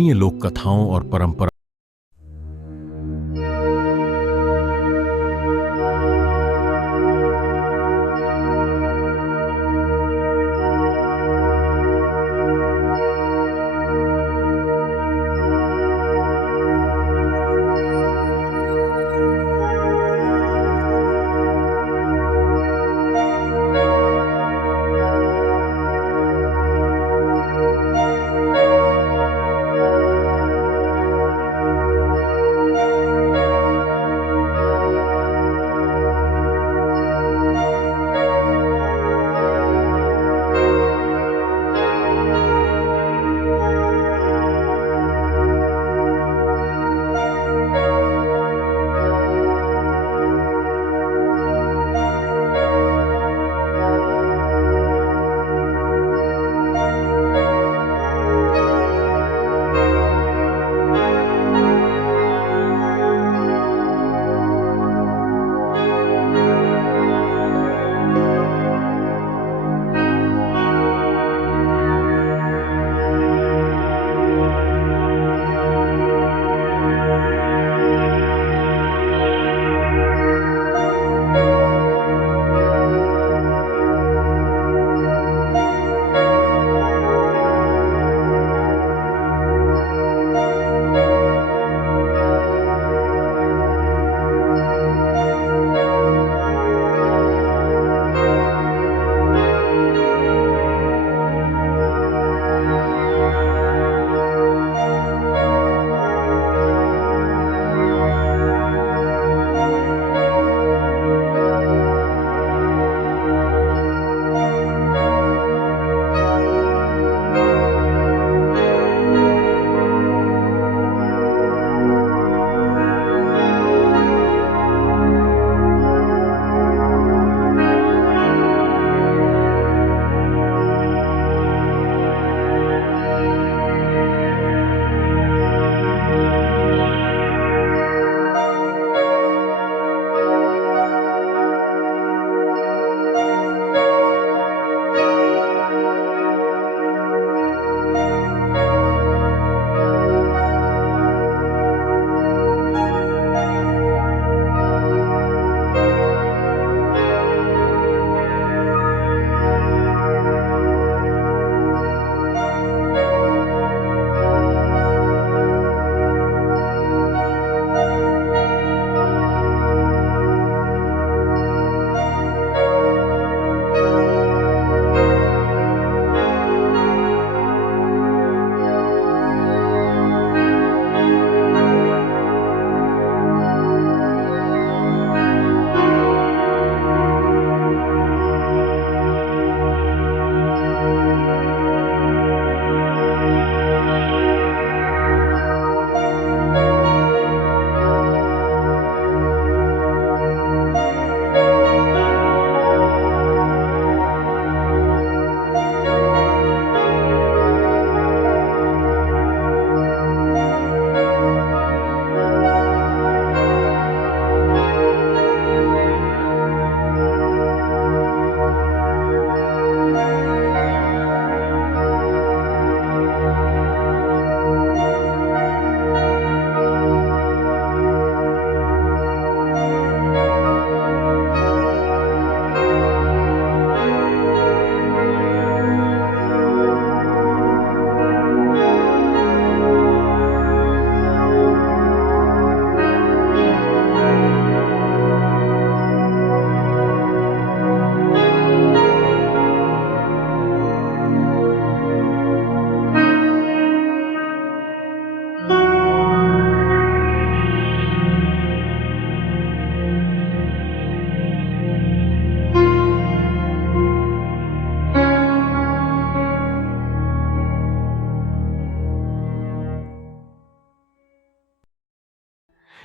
ये लोक कथाओं और परंपरा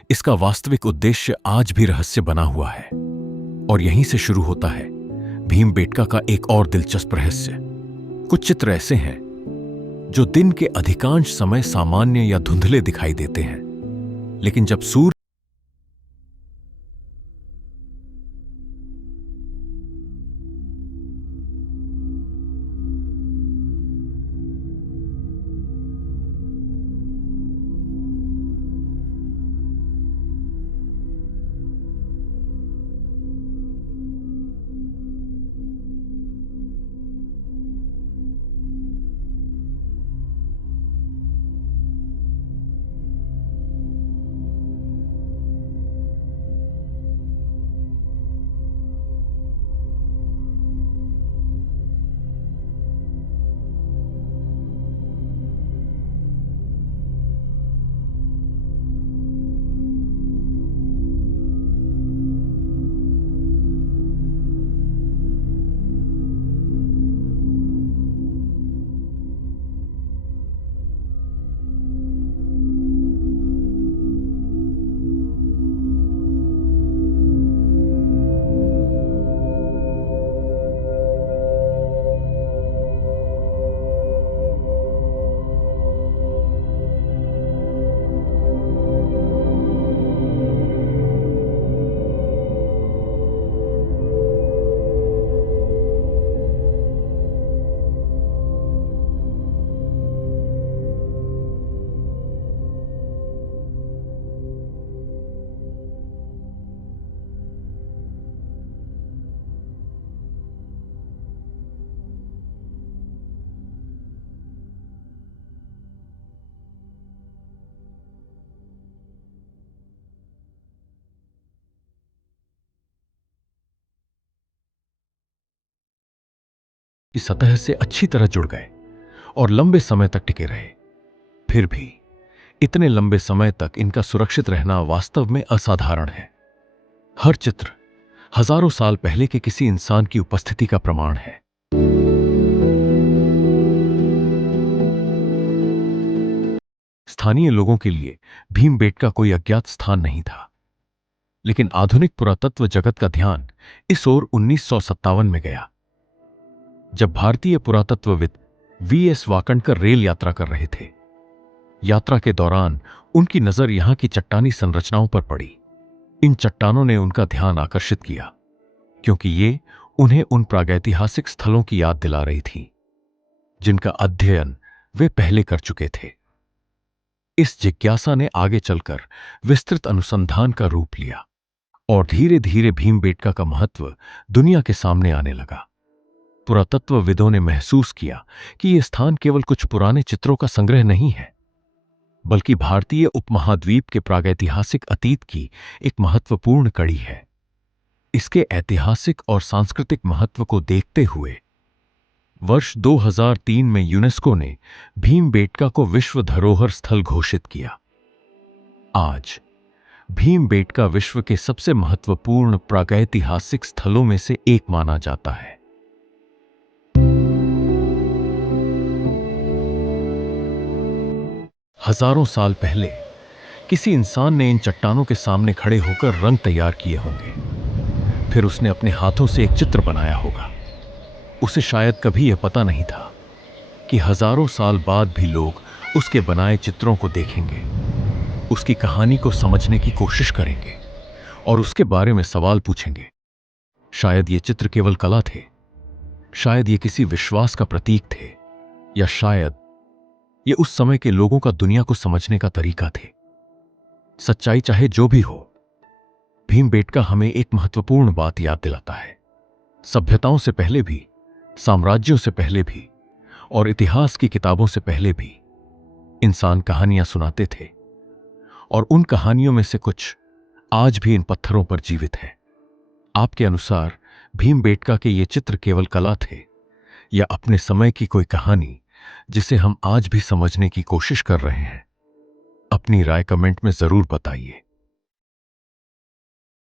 इसका वास्तविक उद्देश्य आज भी रहस्य बना हुआ है और यहीं से शुरू होता है भीमबेटका का एक और दिलचस्प रहस्य। कुछ चित्र ऐसे हैं जो दिन के अधिकांश समय सामान्य या धुंधले दिखाई देते हैं, लेकिन जब सूर्य की सतह से अच्छी तरह जुड़ गए और लंबे समय तक टिके रहे। फिर भी इतने लंबे समय तक इनका सुरक्षित रहना वास्तव में असाधारण है। हर चित्र हजारों साल पहले के किसी इंसान की उपस्थिति का प्रमाण है। स्थानीय लोगों के लिए भीमबेटका कोई अज्ञात स्थान नहीं था, लेकिन आधुनिक पुरातत्व जगत का ध्यान इस ओर 1957 में गया, जब भारतीय पुरातत्वविद वीएस वाकणकर रेल यात्रा कर रहे थे। यात्रा के दौरान उनकी नजर यहां की चट्टानी संरचनाओं पर पड़ी। इन चट्टानों ने उनका ध्यान आकर्षित किया, क्योंकि ये उन्हें उन प्रागैतिहासिक स्थलों की याद दिला रही थी जिनका अध्ययन वे पहले कर चुके थे। इस जिज्ञासा ने आगे चलकर विस्तृत अनुसंधान का रूप लिया और धीरे धीरे भीमबेटका का महत्व दुनिया के सामने आने लगा। पुरातत्वविदों ने महसूस किया कि यह स्थान केवल कुछ पुराने चित्रों का संग्रह नहीं है, बल्कि भारतीय उपमहाद्वीप के प्रागैतिहासिक अतीत की एक महत्वपूर्ण कड़ी है। इसके ऐतिहासिक और सांस्कृतिक महत्व को देखते हुए वर्ष 2003 में यूनेस्को ने भीमबेटका को विश्व धरोहर स्थल घोषित किया। आज भीमबेटका विश्व के सबसे महत्वपूर्ण प्रागैतिहासिक स्थलों में से एक माना जाता है। हजारों साल पहले किसी इंसान ने इन चट्टानों के सामने खड़े होकर रंग तैयार किए होंगे। फिर उसने अपने हाथों से एक चित्र बनाया होगा। उसे शायद कभी यह पता नहीं था कि हजारों साल बाद भी लोग उसके बनाए चित्रों को देखेंगे, उसकी कहानी को समझने की कोशिश करेंगे और उसके बारे में सवाल पूछेंगे। शायद ये चित्र केवल कला थे, शायद ये किसी विश्वास का प्रतीक थे, या शायद ये उस समय के लोगों का दुनिया को समझने का तरीका थे। सच्चाई चाहे जो भी हो, भीमबेटका हमें एक महत्वपूर्ण बात याद दिलाता है। सभ्यताओं से पहले भी, साम्राज्यों से पहले भी और इतिहास की किताबों से पहले भी इंसान कहानियां सुनाते थे, और उन कहानियों में से कुछ आज भी इन पत्थरों पर जीवित है। आपके अनुसार भीमबेटका के ये चित्र केवल कला थे या अपने समय की कोई कहानी जिसे हम आज भी समझने की कोशिश कर रहे हैं? अपनी राय कमेंट में जरूर बताइए।